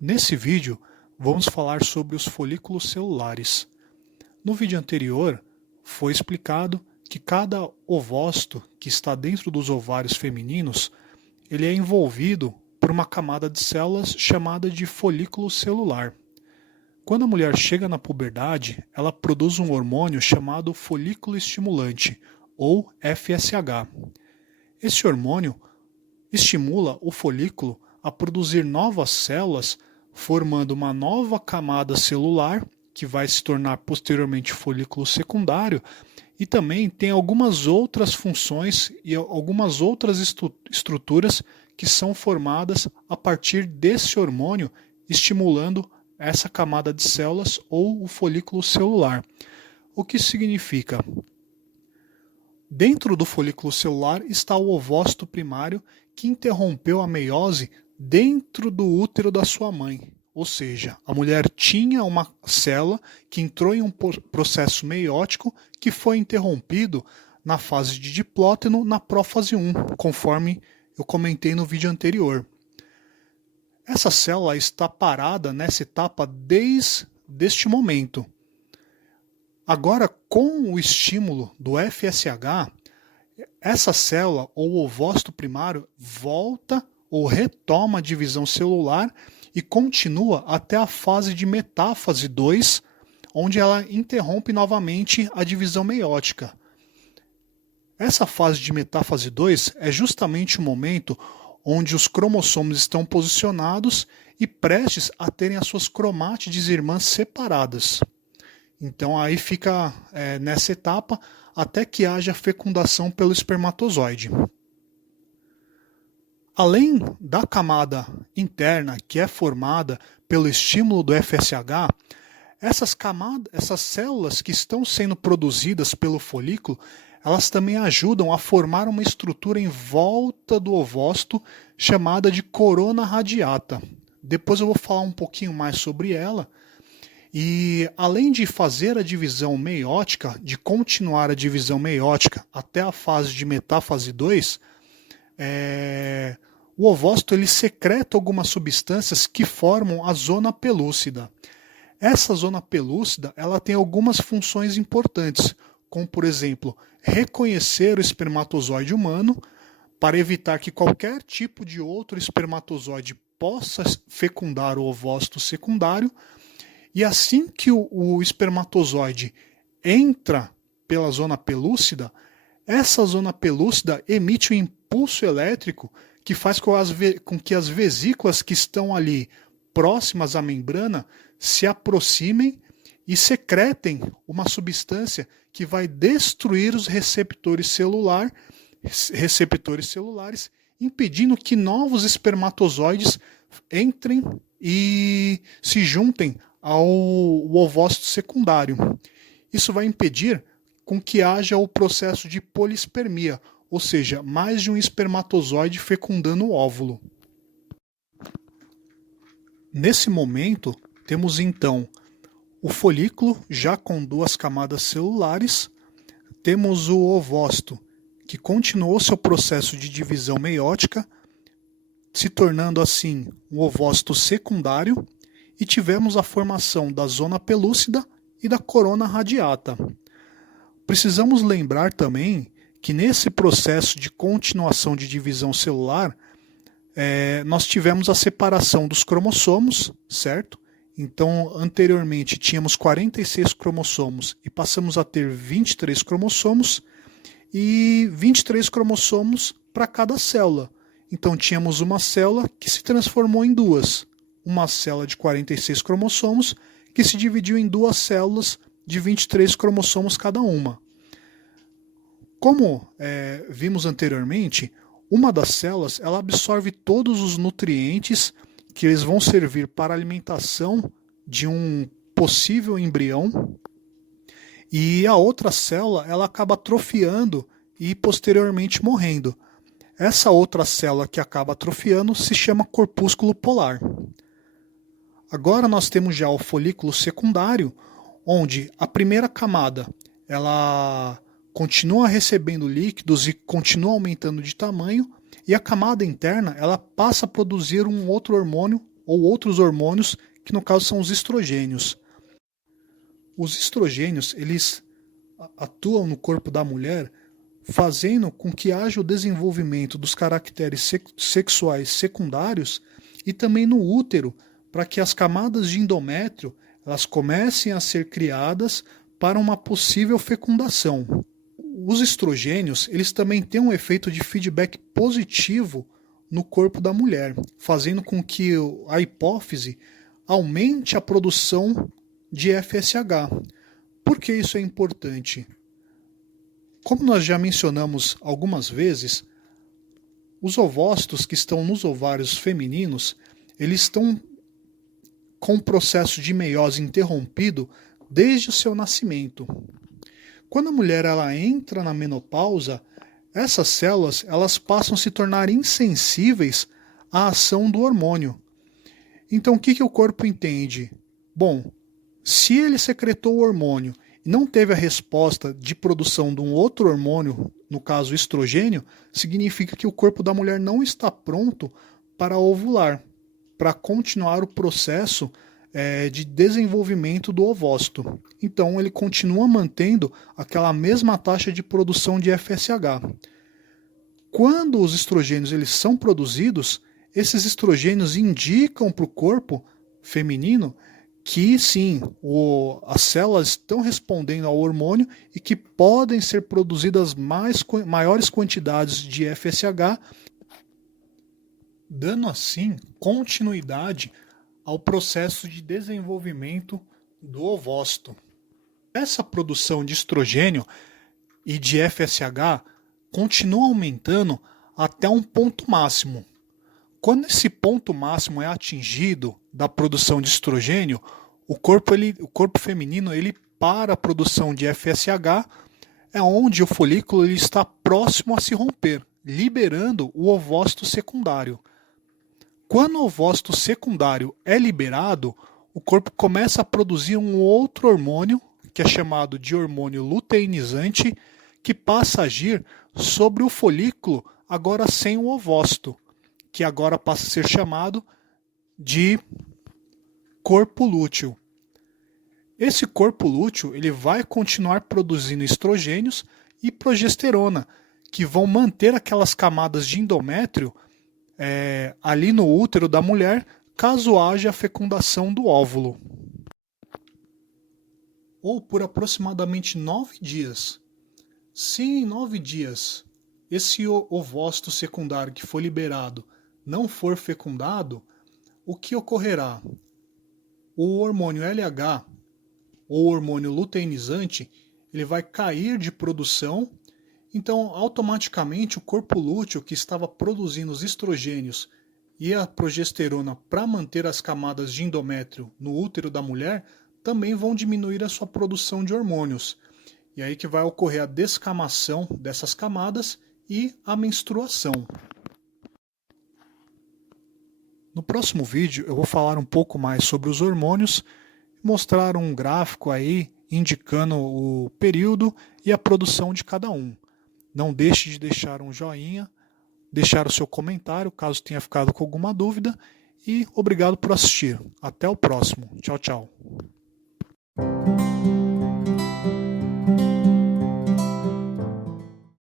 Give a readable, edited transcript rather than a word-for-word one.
Nesse vídeo, vamos falar sobre os folículos celulares. No vídeo anterior, foi explicado que cada ovócito que está dentro dos ovários femininos, ele é envolvido por uma camada de células chamada de folículo celular. Quando a mulher chega na puberdade, ela produz um hormônio chamado folículo estimulante, ou FSH. Esse hormônio estimula o folículo a produzir novas células, formando uma nova camada celular, que vai se tornar posteriormente folículo secundário, e também tem algumas outras funções e algumas outras estruturas que são formadas a partir desse hormônio, estimulando essa camada de células ou o folículo celular. O que significa? Dentro do folículo celular está o ovócito primário que interrompeu a meiose dentro do útero da sua mãe. Ou seja, a mulher tinha uma célula que entrou em um processo meiótico que foi interrompido na fase de diplóteno, na prófase 1, conforme eu comentei no vídeo anterior. Essa célula está parada nessa etapa desde este momento. Agora, com o estímulo do FSH, essa célula ou ovócito primário volta ou retoma a divisão celular e continua até a fase de metáfase 2, onde ela interrompe novamente a divisão meiótica. Essa fase de metáfase 2 é justamente o momento onde os cromossomos estão posicionados e prestes a terem as suas cromátides irmãs separadas. Então aí fica nessa etapa até que haja fecundação pelo espermatozoide. Além da camada interna que é formada pelo estímulo do FSH, essas células que estão sendo produzidas pelo folículo, elas também ajudam a formar uma estrutura em volta do ovócito chamada de corona radiata. Depois eu vou falar um pouquinho mais sobre ela. E além de fazer a divisão meiótica, de continuar a divisão meiótica até a fase de metáfase 2, o ovócito ele secreta algumas substâncias que formam a zona pelúcida. Essa zona pelúcida ela tem algumas funções importantes, como por exemplo, reconhecer o espermatozoide humano para evitar que qualquer tipo de outro espermatozoide possa fecundar o ovócito secundário. E assim que o espermatozoide entra pela zona pelúcida, essa zona pelúcida emite um impulso elétrico que faz com que as vesículas que estão ali próximas à membrana se aproximem e secretem uma substância que vai destruir os receptores celulares, impedindo que novos espermatozoides entrem e se juntem ao ovócito secundário. Isso vai impedir com que haja o processo de polispermia, ou seja, mais de um espermatozoide fecundando o óvulo. Nesse momento, temos então o folículo já com duas camadas celulares, temos o ovócito que continuou seu processo de divisão meiótica, se tornando assim um ovócito secundário, e tivemos a formação da zona pelúcida e da corona radiata. Precisamos lembrar também que nesse processo de continuação de divisão celular, nós tivemos a separação dos cromossomos, certo? Então, anteriormente tínhamos 46 cromossomos e passamos a ter 23 cromossomos e 23 cromossomos para cada célula. Então, tínhamos uma célula que se transformou em duas. Uma célula de 46 cromossomos que se dividiu em duas células de 23 cromossomos cada uma. Como vimos anteriormente, uma das células ela absorve todos os nutrientes que eles vão servir para a alimentação de um possível embrião, e a outra célula ela acaba atrofiando e posteriormente morrendo. Essa outra célula que acaba atrofiando se chama corpúsculo polar. Agora nós temos já o folículo secundário, onde a primeira camada ela continua recebendo líquidos e continua aumentando de tamanho, e a camada interna ela passa a produzir um outro hormônio ou outros hormônios, que no caso são os estrogênios. Os estrogênios eles atuam no corpo da mulher, fazendo com que haja o desenvolvimento dos caracteres sexuais secundários e também no útero, para que as camadas de endométrio elas comecem a ser criadas para uma possível fecundação. Os estrogênios eles também têm um efeito de feedback positivo no corpo da mulher, fazendo com que a hipófise aumente a produção de FSH. Por que isso é importante? Como nós já mencionamos algumas vezes, os ovócitos que estão nos ovários femininos, eles estão com o processo de meiose interrompido desde o seu nascimento. Quando a mulher ela entra na menopausa, essas células elas passam a se tornar insensíveis à ação do hormônio. Então o que o corpo entende? Bom, se ele secretou o hormônio e não teve a resposta de produção de um outro hormônio, no caso o estrogênio, significa que o corpo da mulher não está pronto para ovular, para continuar o processo de desenvolvimento do ovócito. Então ele continua mantendo aquela mesma taxa de produção de FSH. Quando os estrogênios eles são produzidos, esses estrogênios indicam para o corpo feminino que sim, as células estão respondendo ao hormônio e que podem ser produzidas maiores quantidades de FSH, dando assim continuidade ao processo de desenvolvimento do ovócito. Essa produção de estrogênio e de FSH continua aumentando até um ponto máximo. Quando esse ponto máximo é atingido da produção de estrogênio, o corpo feminino ele para a produção de FSH, é onde o folículo ele está próximo a se romper, liberando o ovócito secundário. Quando o ovócito secundário é liberado, o corpo começa a produzir um outro hormônio, que é chamado de hormônio luteinizante, que passa a agir sobre o folículo, agora sem o ovócito, que agora passa a ser chamado de corpo lúteo. Esse corpo lúteo ele vai continuar produzindo estrogênios e progesterona, que vão manter aquelas camadas de endométrio ali no útero da mulher, caso haja a fecundação do óvulo. Ou por aproximadamente 9 dias. Se em 9 dias esse ovócito secundário que foi liberado não for fecundado, o que ocorrerá? O hormônio LH, ou hormônio luteinizante, ele vai cair de produção. Então, automaticamente, o corpo lúteo que estava produzindo os estrogênios e a progesterona para manter as camadas de endométrio no útero da mulher também vão diminuir a sua produção de hormônios. E aí que vai ocorrer a descamação dessas camadas e a menstruação. No próximo vídeo eu vou falar um pouco mais sobre os hormônios, mostrar um gráfico aí indicando o período e a produção de cada um. Não deixe de deixar um joinha, deixar o seu comentário caso tenha ficado com alguma dúvida e obrigado por assistir. Até o próximo. Tchau, tchau.